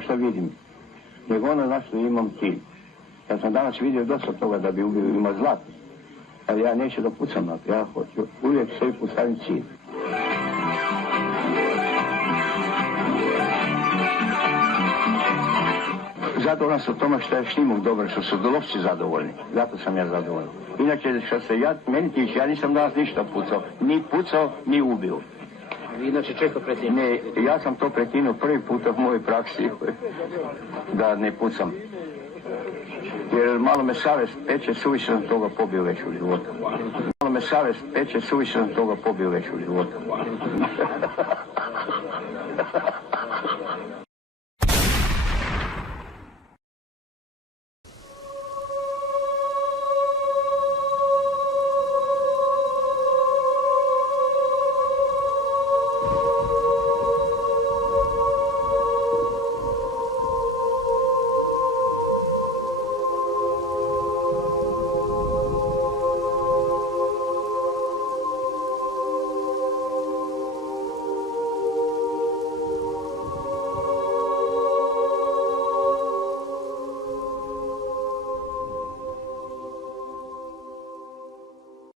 ono što vidim, nego ono na što imam cilj. Ja sam danas vidio dosta toga da bi ubio, ima zlat, ali ja neću da pucam na to, ja hoću uvijek sebi postavim cilj. Zadovoljan sam tome što je Štimuk dobro, što su lovci zadovoljni. Zato sam ja zadovoljan. Inače, što se meni tiče, ja nisam danas ništa pucao. Ni pucao, ni ubio. Vi inače često prekinuo? Ne, ja sam to prekinuo prvi puta u mojoj praksi da ne pucam. Jer malo me savjest peče, suviše sam toga pobio već u životu. Malo me savjest peče, suviše sam toga pobio već u životu.